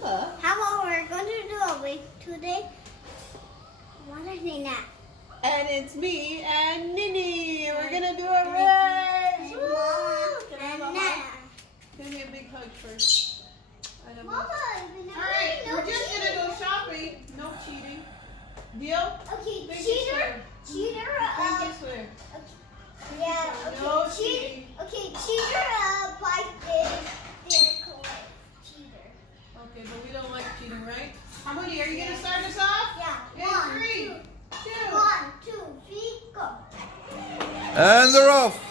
Remember? How about we're going to do a week today? What are they now? And it's me and Nini. We're gonna do a race. Woo! Can I have a hug? Give me a big hug first. I love you. All right, we're just gonna go shopping. No cheating. Deal? Okay, Think cheater. Think this way. Yeah, okay. No cheating. Okay, cheater, buy their clothes. Cheater. Okay, but we don't like cheating, right? How many? Are you gonna start us off? Yeah. Okay, 3, 2. 1, 2, 3, go. And they're off.